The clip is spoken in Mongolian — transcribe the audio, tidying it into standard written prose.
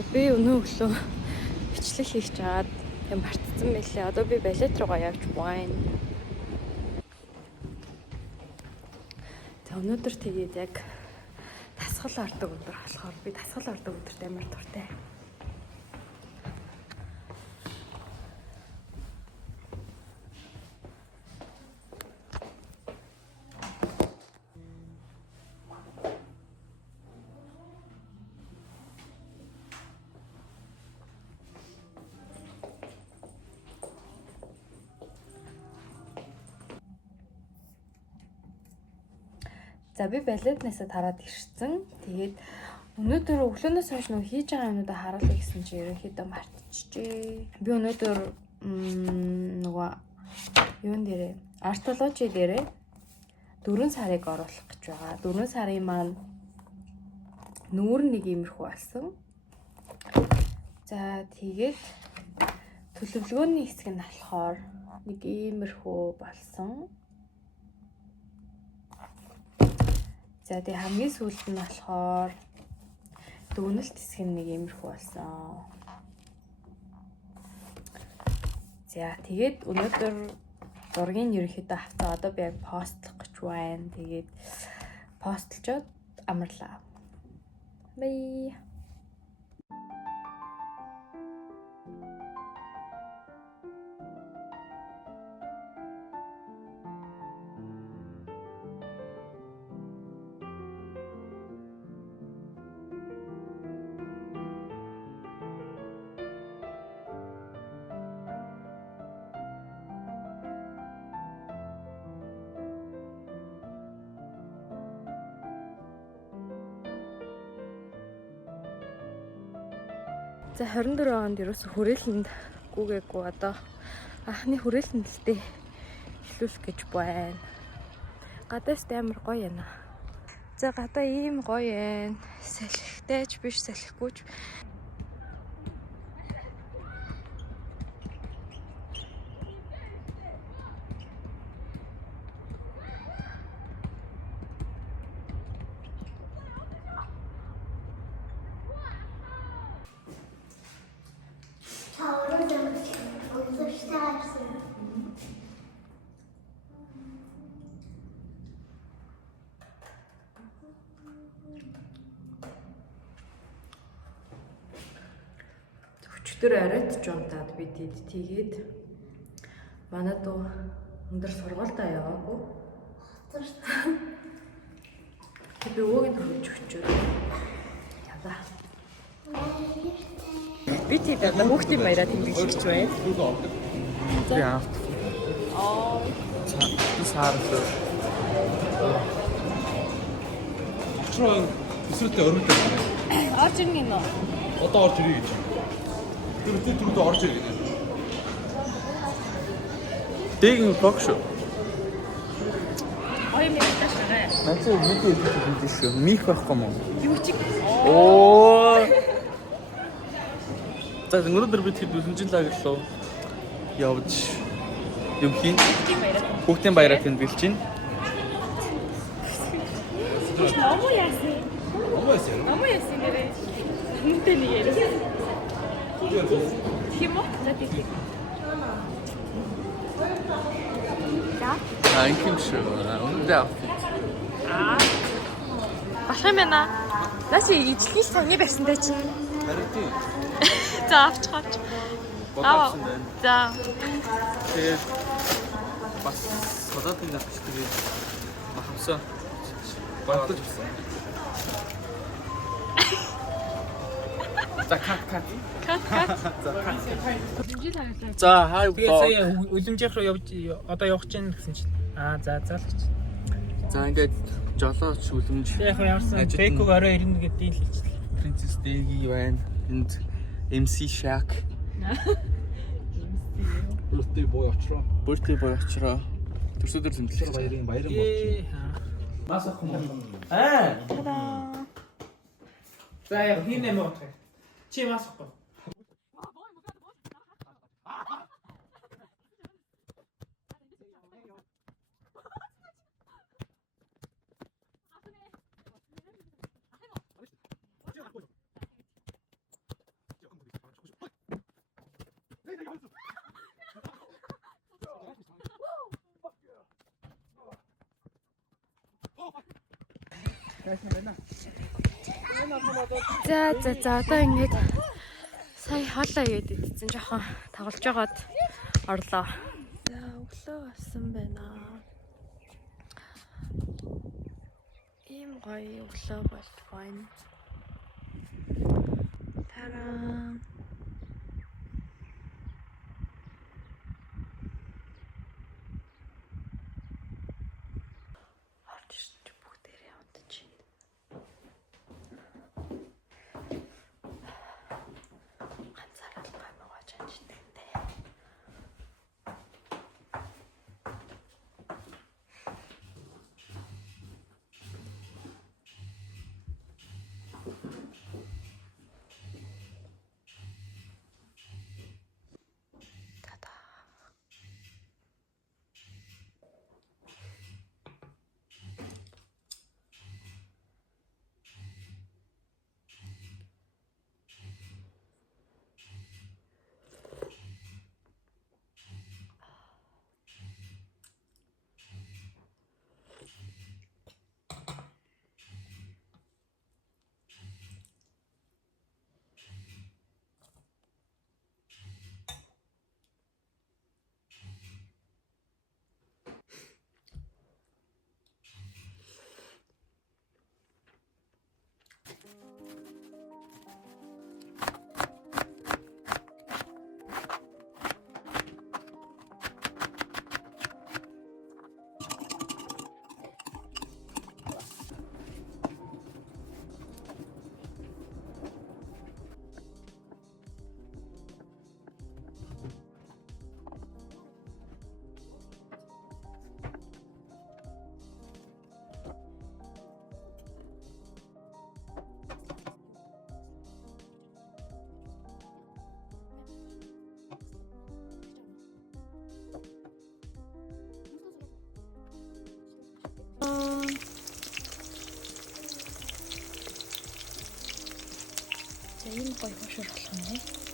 За би өнөө өглөө бичлэг хийж чаад юм мартсан байлээ. Одоо би балет руугаа явж байна. За өнөөдөр тэгээд яг дасгал ордог өдөр болохоор би дасгал ордог өдөрт амар дуртай. За би балетнасаа тараад ирсэн. Тэгээд өнөөдөр өглөөнөөс хойш нөө хийж байгаа юмудаа харуулъя гэсэн чи ерөнхийдөө мартчихжээ. Би өнөөдөр нөгөө юун дээрээ артологи дээрээ 4 сарыг оруулах гэж байгаа. 4 сарын маань нүүр нэг иймэрхүү болсон. За тэгээд төлөвлөгөөний хэсэг нь болохоор нэг иймэрхүү болсон. За тэгээ хамгийн сүүлд нь болохоор дүүнэлт хэсэг нь нэг иймэрхүү болсон. За тэгээд өнөөдөр зургийг ерөнхийдөө авцаа. Одоо би яг постлох гэж байна. Тэгээд постлчоод амарлаа. Бай. За 24 онд ерөөсө хүрээлэнд гүгээгүй одоо анхны хүрээлэндэлтэй эхлүүлэх гэж байна. Гадаас амар гоё яана. За гадаа ийм гоё байна. Салхитай ч биш, салхигүй ч. Өчтөр арайт жонтаад бид тэгээд манай дуу өндөр сургуультай яваагүй. Би өөгийн төрөж өчөө. Яда. Би тэгээд одоо хүүхдийн баяраа тэмдэглэж байна. Би авт. Би саарлаа. Очроо өсөлтөд өрмөлтэй. Орж ирнэ нөө. Одоо орж ирээ гэж. Тэр орж ирээ гэж. Дэгийн бокс. Ой мэдээж шээ. Нацаа видео хийх шүү. Мих байхгүй мó. Юу чиг? Оо. За өнөөдөр бид хэд бүлэнжил лагерлоо явж юм хийн. Хүүхдийн баяраа тэмдэглэж байна. Ному яасан. Ному яасан нэрээ. Үнтэй нэг яриа. Химо татик. Аа инким шүү. Үнэндээ авт. Болох юм байна. Наач ижлэл сагны барьсантай чи. Харин тий. За авчихаач. Аа. За. Тэгээд бас содатын авчих тэгээд бахамсаа. Багтаж авсан. За кат. За хай тэгээ сая үлэмжийнх руу явж одоо явах гэж байна гэсэн чинь. За л гэж. За ингээд жолооч үлэмж. Яг явсан. Фэйког орой ирнэ гэдгийг л хэлчихлээ. Принцесс Дэги байна. Энд MC Shaq. Бүртээ бой очроо. Төрсөдөр зэмлэлээ. Баярын болчих. Мас ах юм. Аа. За яг хин нэмэ утгах. Чи мас ахгүй. За одоо ингээд сая хоолоо игээд идсэн жоохон тоглож байгаад орлоо. За өглөө авсан байна. Ийм гоё өглөө болж байна. Тараа. Бүгдээрээ унтаж байна. Ганцаараа л гамгаа чанчтай. За энэ гоё хөшөр болох юм байна.